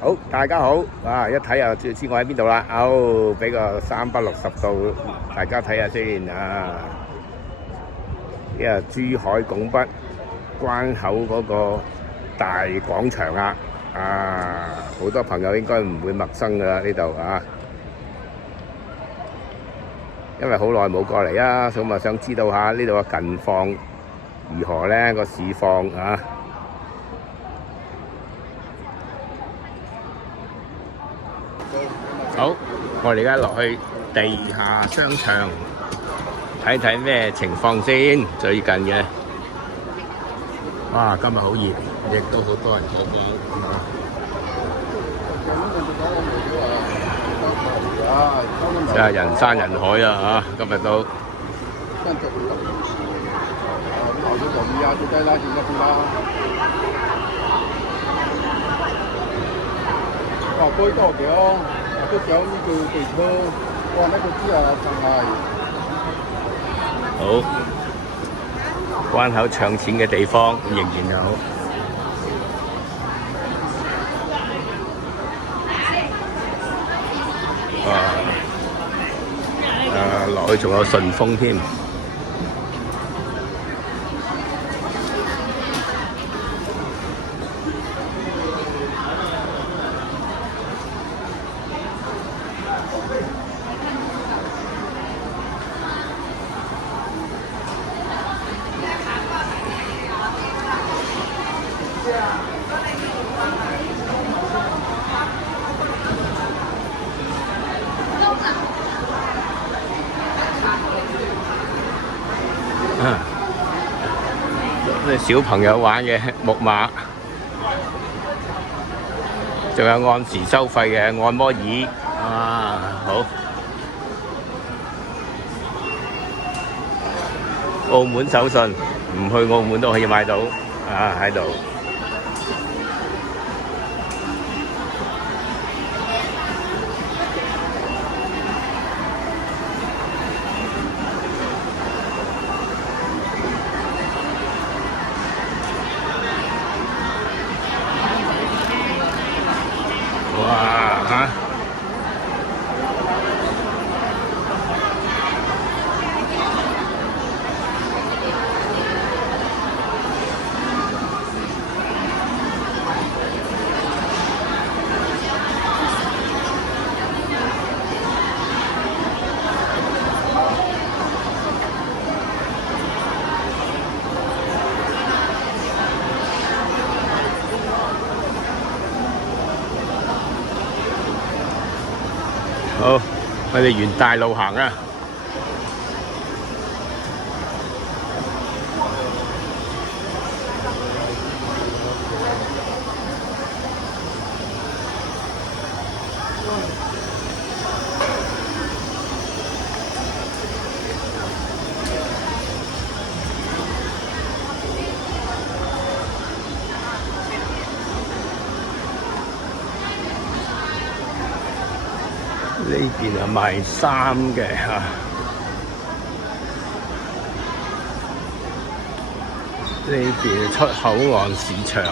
好，大家好，啊，一睇就知我喺邊度啦。好，俾個360度，大家睇下先啊。呢個珠海拱北關口嗰個大廣場啊，啊，好多朋友應該唔會陌生噶啦呢度啊，因為好耐冇過嚟啊，咁啊想知道下呢度嘅近況如何呢？個市況啊。好，我哋而家落去地下商場睇睇咩情況先。最近嘅，哇，今日好熱，亦都好多人過關。真係人山人海啊！嚇，今日都。好，關口搶錢嘅地方仍然有。落去仲有順豐添。小朋友玩嘅木馬，仲有按時收費嘅按摩椅，啊，好！澳門手信，唔去澳門都可以買到，啊喺度。好，我哋沿大路行啊！呢邊係賣衫嘅嚇，呢邊出口岸市場。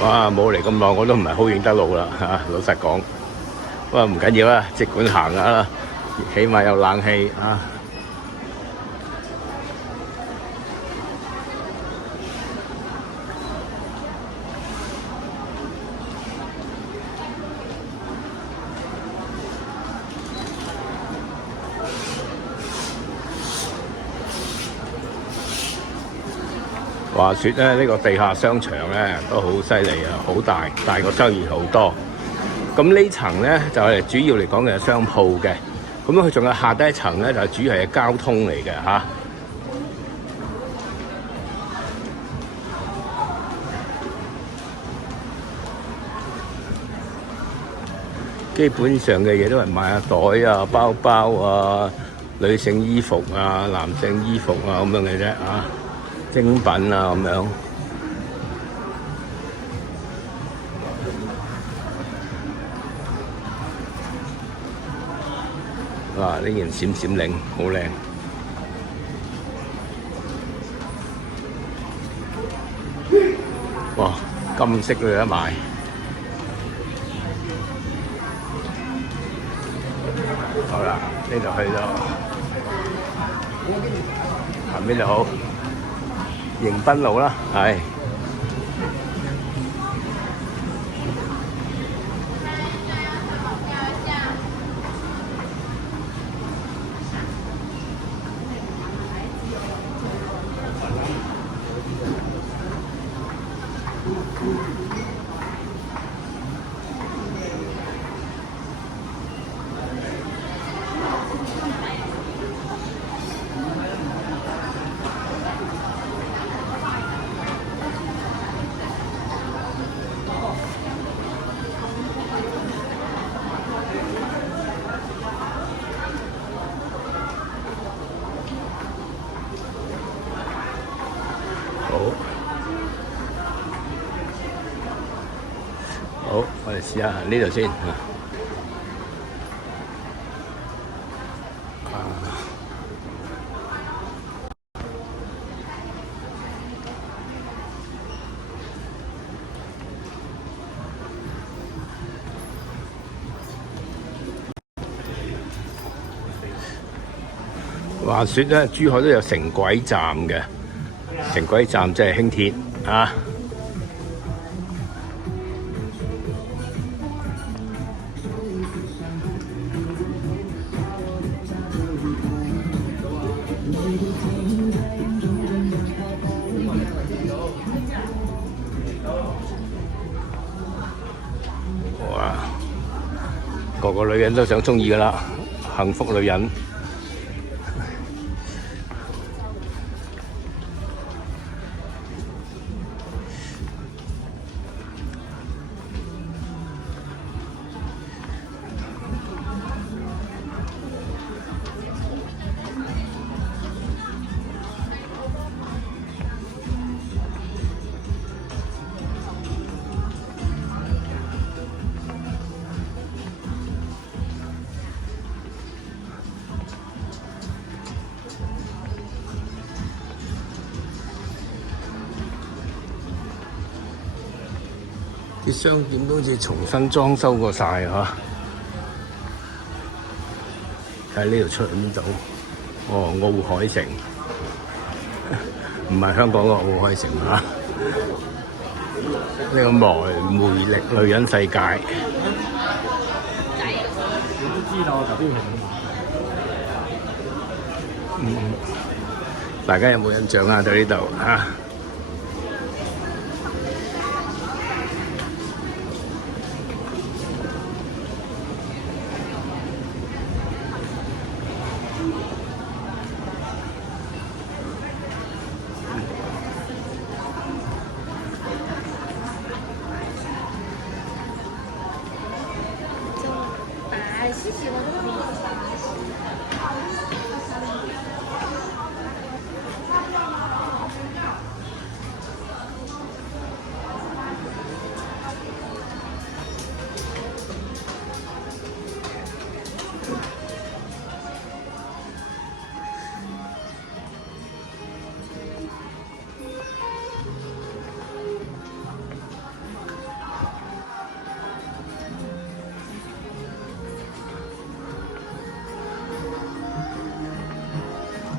哇！冇嚟咁耐，我都唔係好認得路啦嚇，老實講。不過唔緊要啦，即管行下啦，起碼有冷氣啊。話說咧，呢個地下商場咧都好犀利啊，好大，大過周二好多。咁呢層咧就係主要嚟講嘅商鋪嘅，咁佢仲有下低一層咧就主要係交通嚟嘅嚇。基本上嘅嘢都係買下袋啊、包包啊、女性衣服啊、男性衣服啊咁樣嘅啫啊。精品啊咁樣，哇！呢件閃閃領好靚。哇，金色都有得買。好啦，呢度去到行邊度好？迎賓路啦，係。好，我哋試下行呢度先。話說咧，珠海都有城軌站嘅，城軌站即係輕鐵啊。哇！個個女人都想鍾意㗎喇，幸福女人。啲商店都好似重新裝修過晒嚇，喺呢度出去邊度？哦，奧海城，唔係香港個奧海城嚇。呢個梅力女人世界。大家有冇印象啊？對呢度啊？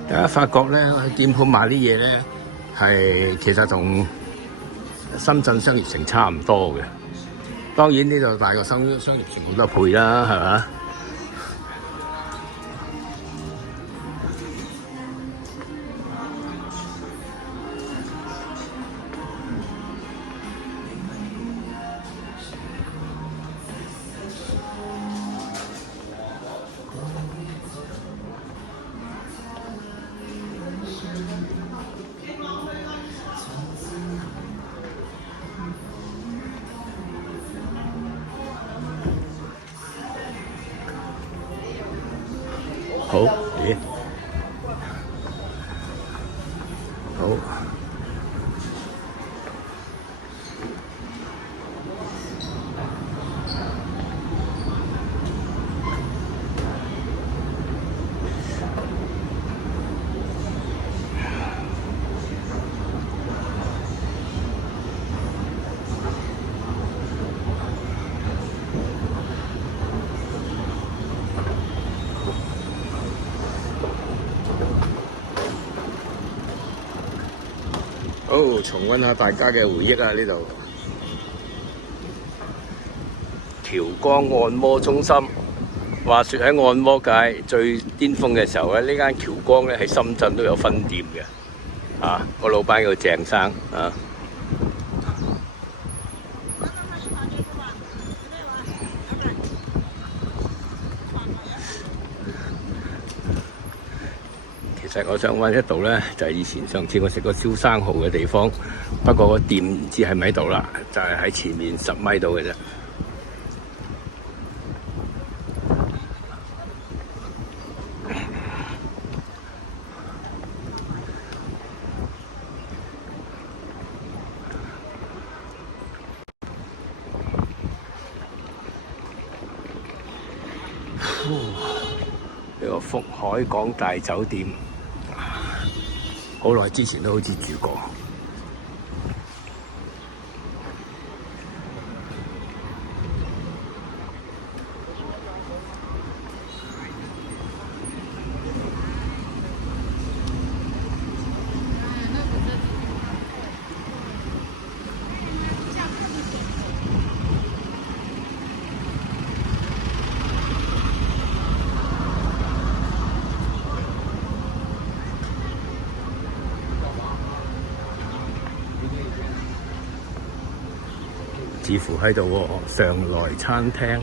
大家發覺咧，喺店鋪買啲嘢咧，係其實同深圳商業城差唔多嘅。當然呢度大個商業城好多倍啦，係嘛？好，咦？好。好，重溫下大家嘅回憶啊！呢度僑光按摩中心，話説喺按摩界最巔峰嘅時候咧，呢間僑光咧喺深圳都有分店嘅，個老闆叫鄭生啊。其實我想揾一度咧，就係以前上次我食過燒生蠔嘅地方，不過個店唔知係咪喺度啦，就係喺前面10米度嘅啫。呢個福海港大酒店，好耐之前都好似住過。似乎喺度喎，上來餐廳。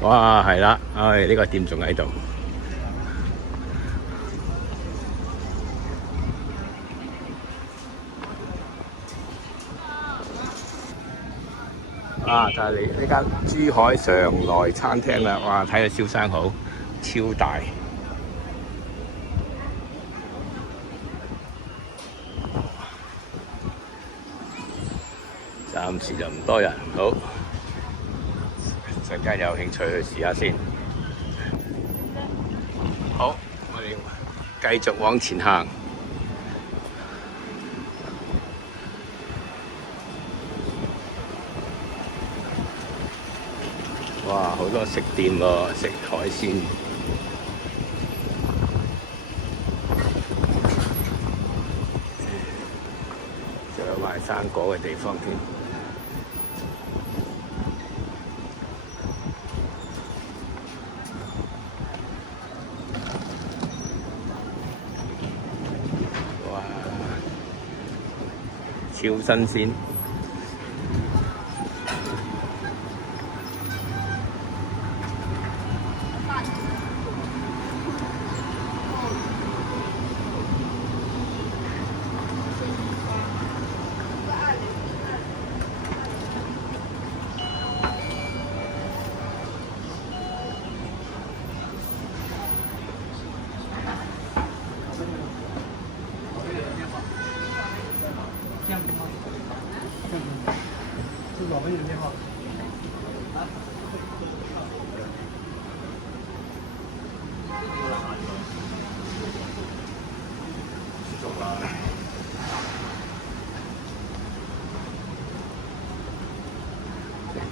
哇，係啦，呢個店仲喺度。睇下你呢間珠海上來餐廳啦，哇！睇下燒生蠔，超大。暫時就唔多人，好，陣間有興趣去試下先。好，我哋繼續往前行。哇，好多食店喎，食海鮮。仲有賣生果嘅地方添。超新鮮。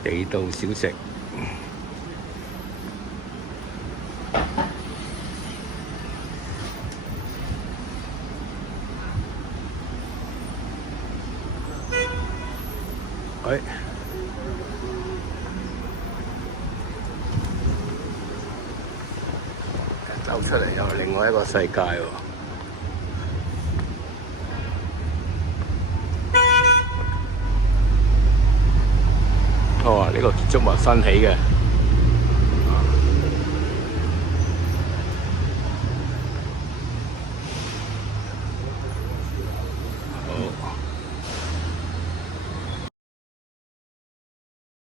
地道小食。走出嚟又係另外一個世界喎。呢個建築物新起嘅。